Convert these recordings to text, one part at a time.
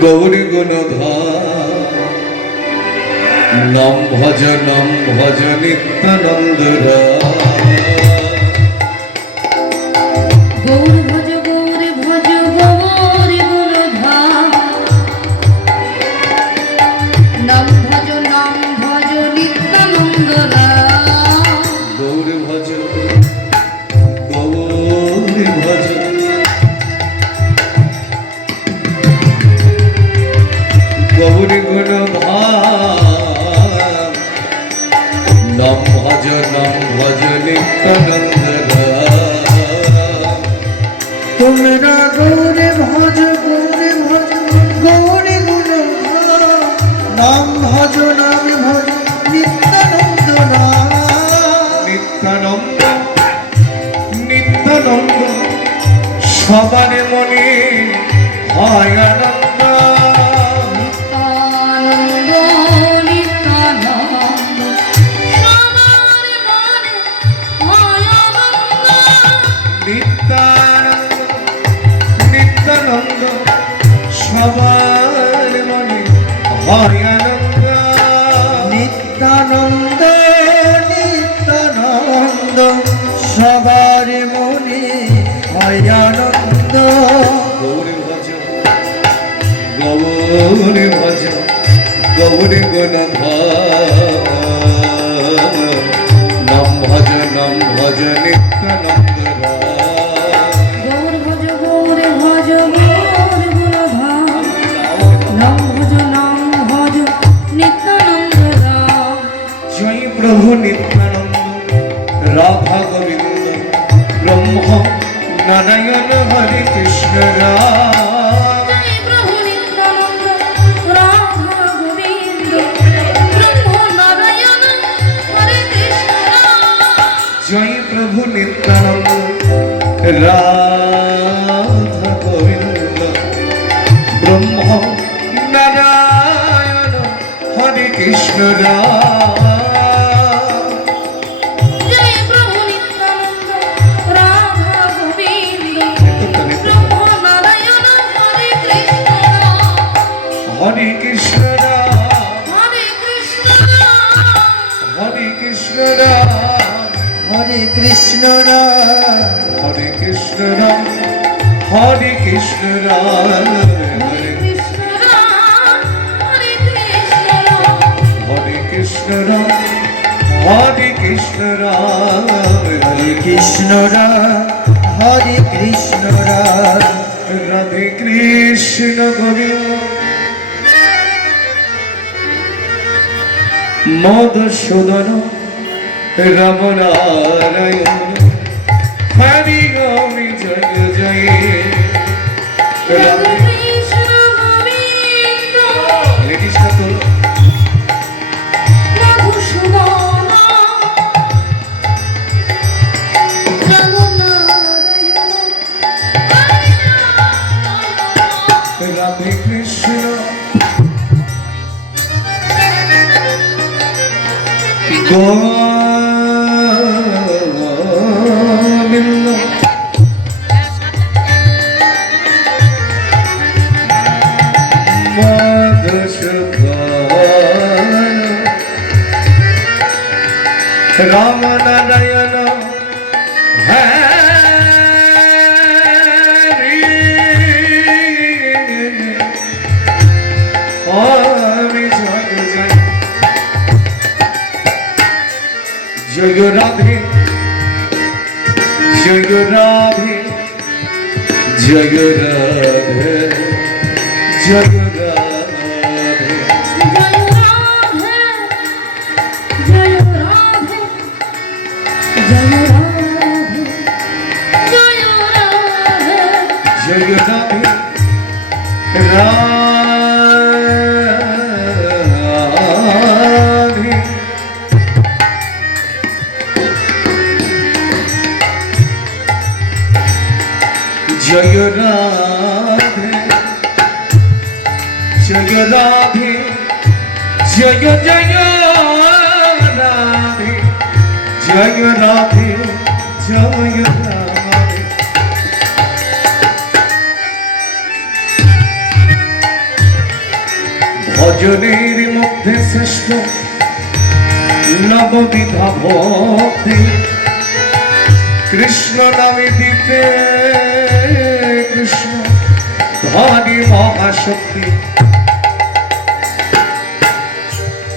গৌরী গুণধাম নাম ভজ নিত্যানন্দ গৌর ভজ গৌর ভজ গৌরী গুণধাম নাম ভজ নিত্যানন্দ গৌর ভজ গৌরী ভজ গৌরী গুণধাম নাম ভজ নিত্যানন্দ তোমরা গৌরে ভজ গৌরী গুণধাম নাম ভজ নিত্যানন্দ নিত্যানন্দ নিত্যানন্দ সবার মনে হয় আনন্দ আনন্দ নিত্যানন্দ সবার মনে হয় আনন্দ নিত্যানন্দ নিত্যানন্দ সবার মনে হয় আনন্দ গৌরী ভজ গৌরী ভজ গৌরী গুণধাম নাম ভজ নিত্যানন্দ গৌর ভজ গৌর ভজ গৌর গুণধাম নাম ভজ নিত্যানন্দ রাম জয় প্রভু নিত্যানন্দ রাধা গোবিন্দ ব্রহ্ম নারায়ণ হরে কৃষ্ণ রাম জয় প্রভু নিত্যানন্দ রাধা গোবিন্দ ব্রহ্ম নারায়ণ হরে কৃষ্ণ রাম জয় প্রভু নিত্যানন্দ রাধা গোবিন্দ ব্রহ্ম নারায়ণ হরে কৃষ্ণ রাম জয় প্রভু নিত্যানন্দ রাধা গোবিন্দ ব্রহ্ম নারায়ণ হরে কৃষ্ণ রাম হরে কৃষ্ণ রাম হরে কৃষ্ণ রাম হরে কৃষ্ণ রাম হরে কৃষ্ণ রাম হরে কৃষ্ণ রাম হরে কৃষ্ণ রাম হরে কৃষ্ণ রাম হরে কৃষ্ণ রাম হরে কৃষ্ণ রাম হরে কৃষ্ণ রাম হরে কৃষ্ণ রাম হরে কৃষ্ণ রাম রাধে কৃষ্ণ গোবিন্দ মধুসূদন রাম নারায়ণ হরি গোমি জয় জয় রাধে কৃষ্ণ গোবিন্দ লেডিস কা তো মধুসূদন রাম নারায়ণ হরে রাম রাধে কৃষ্ণ গোবিন্দ মধুসূদন রাম নারায়ণ হরি আমি জয় জয় জয় রাধে জয় রাধে জয় রাধে জয় রাধে জয় রাধে জয় রাধে জয় রাধে জয় রাধে জয় রাধে রাধে জয় রাধে জয় রাধে জয় জয় রাধে জয় রাধে জয় রাধে ভজনের মধ্যে শ্রেষ্ঠ নববিধা ভক্তি কৃষ্ণ নামে দিতে কৃষ্ণ ধনী মহাশক্তি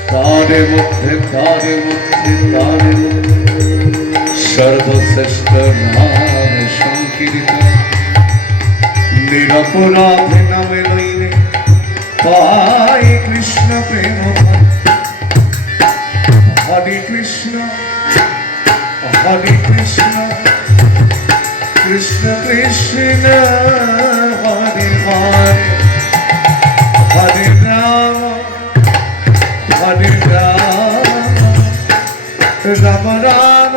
তারে মধ্যে সর্বশ্রেষ্ঠ নাম সংকীর্তন নিরপরাধ নামে লইলে পাই কৃষ্ণ প্রেম হরে কৃষ্ণ কৃষ্ণ কৃষ্ণ হরে হরে হরে রাম রাম রাম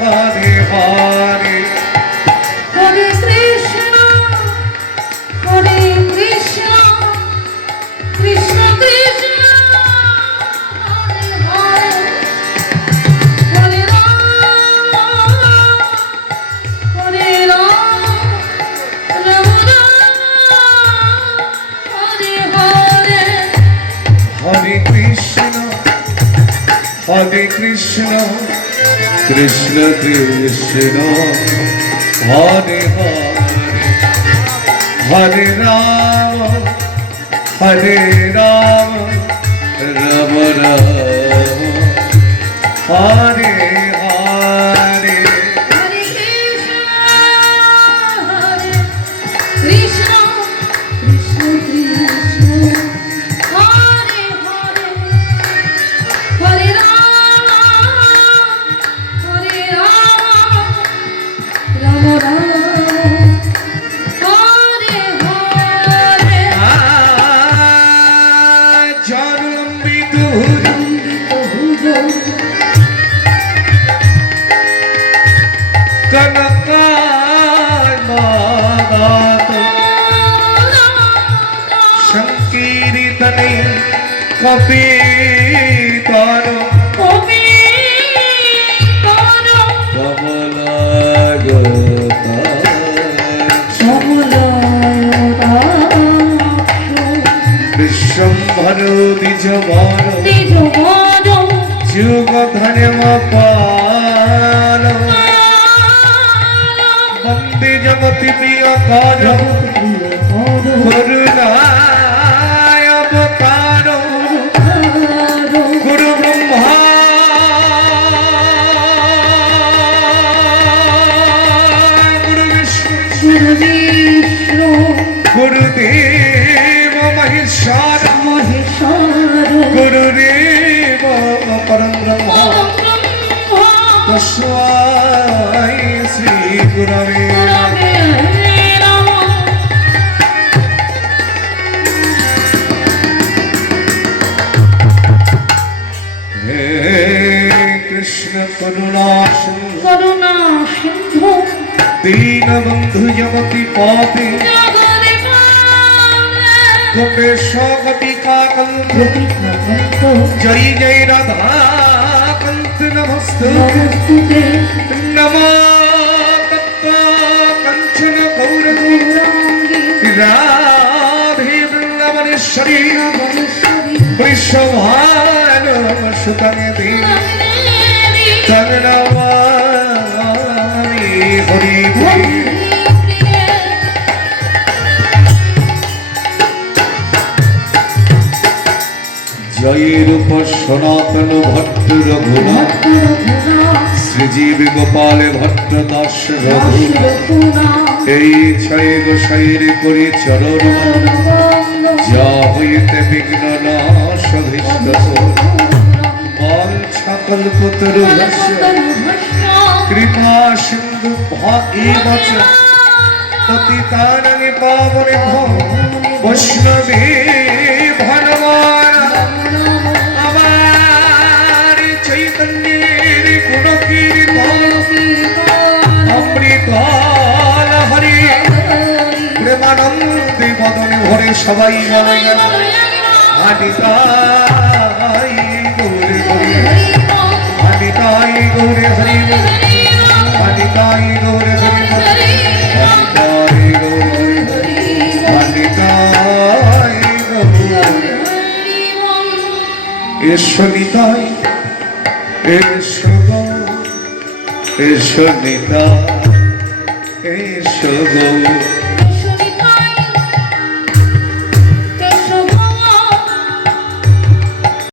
হরে হরে হরে কৃষ্ণ কৃষ্ণ কৃষ্ণ হরে হরে হরে রাম রাম রাম হরে হরে হরে কৃষ্ণ কৃষ্ণ কৃষ্ণ হরে হরে হরে রাম রাম রাম হরে হরে হরে কৃষ্ণ কৃষ্ণ কৃষ্ণ হরে হরে হরে রাম রাম হরে হরে জন্মিত কনকাত সংকীর্তনে কপিতর বিশ্বম্ভর দ্বিজবর যুগ ধর্ম পাল বন্দে জগতি প্রিয় কর করুণায় অবতার গুরু ব্রহ্মা গুরু বিষ্ণু গুরুদেব মহেশ্বর গুরুদেব পরম ব্রহ্ম তস্मै শ্রী গুরবে হে কৃষ্ণ করুণা সিন্ধু দীনবন্ধু জগতি পথে গোপেশ গোপিকা কন্ত জয় জয় রাধা কন্ত নমস্তে নমো তত্ত্ব কঞ্চন গৌরঙ্গী রাধে বৃন্দাবনেশ্বরী বৈষ্ণভান সুতনে দেবী তন্নমামি হরি হরি জয় রূপ সনাতন ভট্ট রঘুনাথ শ্রীজীব গোপাল ভট্ট দাস রঘুনাথ এই ছয় গোসাইর করি চরণ যা হইতে বিঘ্ন নাশ ভীষ্ট বল সকল পুত্র কৃপা সিন্ধু ভাগীবচ পতিতানং পাবনে ভো বৈষ্ণবে ভগবান আমার চৈতন্যের গুণ কীর্তন অমৃত হরি প্রেমানন্দে বদন ভরে সবাই বলে গেল হানিতাই গৌরে হরি হানিতাই গৌরে হরি হানিতাই গৌরে হরি হানিতাই গৌরে হরি হানিতাই গৌরে এসো নিতাই এসো গো এসো নিতাই এসো গো